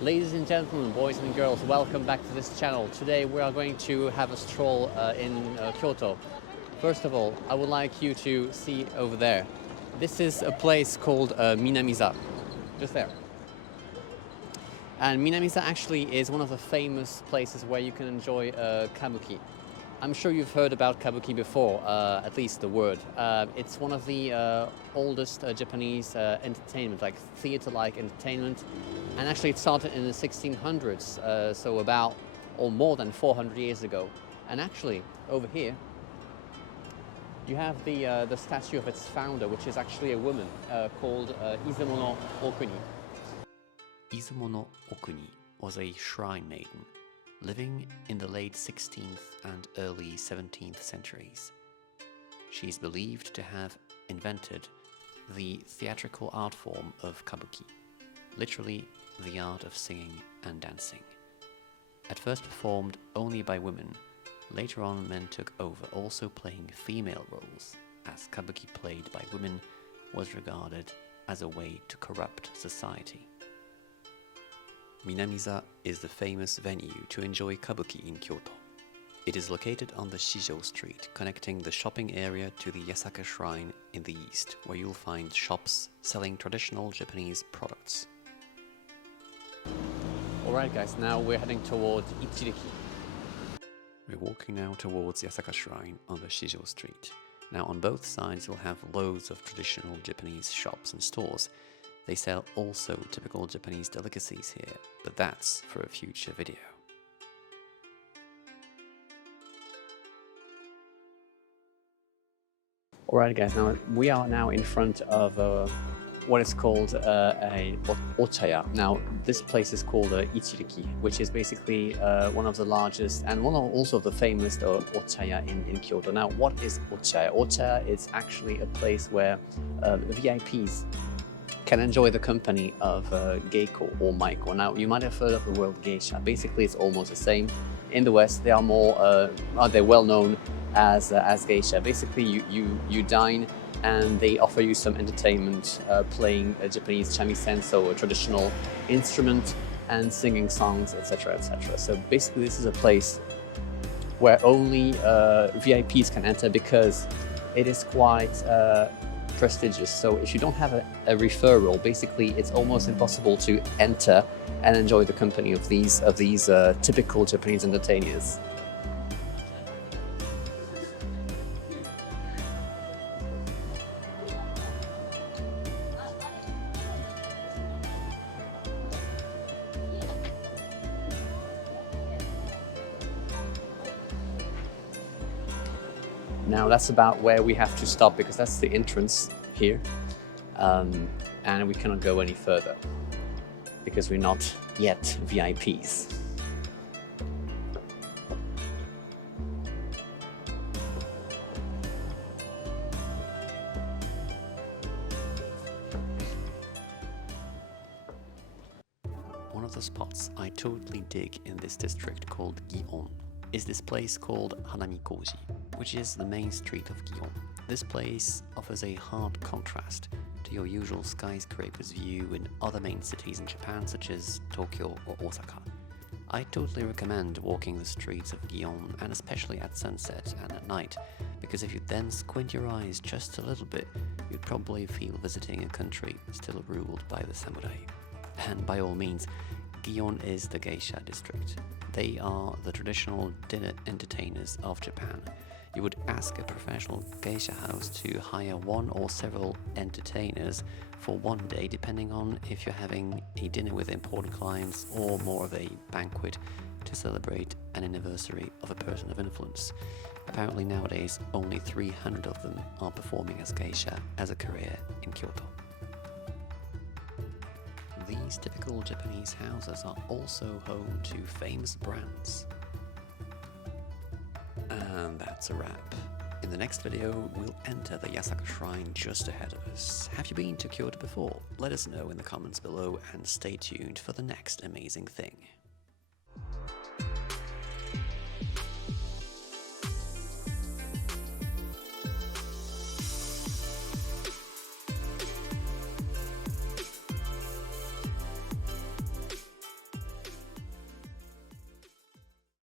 Ladies and gentlemen, boys and girls, welcome back to this channel. Today we are going to have a stroll in Kyoto. First of all, I would like you to see over there. This is a place called Minami-Za, just there. And Minami-Za actually is one of the famous places where you can enjoy kabuki. I'm sure you've heard about kabuki before, at least the word. It's one of the oldest Japanese entertainment, like theater-like entertainment. And actually it started in the 1600s, so about or more than 400 years ago. And actually, over here, you have the statue of its founder, which is actually a woman called Izumo no Okuni. Izumo no Okuni was a shrine maiden living in the late 16th and early 17th centuries. She is believed to have invented the theatrical art form of kabuki, literally the art of singing and dancing. At first performed only by women, later on men took over, also playing female roles, as kabuki played by women was regarded as a way to corrupt society. Minami-Za is the famous venue to enjoy kabuki in Kyoto. It is located on the Shijo Street, connecting the shopping area to the Yasaka Shrine in the east, where you'll find shops selling traditional Japanese products. Alright guys, now we're heading towards Ichiriki. We're walking now towards Yasaka Shrine on the Shijo Street. Now on both sides you'll have loads of traditional Japanese shops and stores. They sell also typical Japanese delicacies here, but that's for a future video. Alright guys, now we are now in front of what is called a ochaya. Now this place is called Ichiriki, which is basically one of the largest and one of also the famous ochaya in Kyoto. Now what is ochaya? Ochaya is actually a place where VIPs can enjoy the company of geiko or maiko. Now you might have heard of the word geisha. Basically it's almost the same. In the West they are more they're well known as geisha. Basically you dine and they offer you some entertainment, playing a Japanese shamisen, so a traditional instrument, and singing songs, etc, etc. So basically this is a place where only VIPs can enter because it is quite prestigious. So if you don't have a referral, basically it's almost impossible to enter and enjoy the company of these typical Japanese entertainers. Now that's about where we have to stop because that's the entrance here, and we cannot go any further because we're not yet VIPs. One of the spots I totally dig in this district called Gion is this place called Hanami-Koji, which is the main street of Gion. This place offers a hard contrast to your usual skyscrapers view in other main cities in Japan such as Tokyo or Osaka. I totally recommend walking the streets of Gion, and especially at sunset and at night, because if you then squint your eyes just a little bit, you'd probably feel visiting a country still ruled by the samurai. And by all means, Gion is the geisha district. They are the traditional dinner entertainers of Japan. You would ask a professional geisha house to hire one or several entertainers for one day, depending on if you're having a dinner with important clients or more of a banquet to celebrate an anniversary of a person of influence. Apparently nowadays only 300 of them are performing as geisha as a career in Kyoto. These typical Japanese houses are also home to famous brands. And that's a wrap. In the next video, we'll enter the Yasaka Shrine just ahead of us. Have you been to Kyoto before? Let us know in the comments below and stay tuned for the next amazing thing.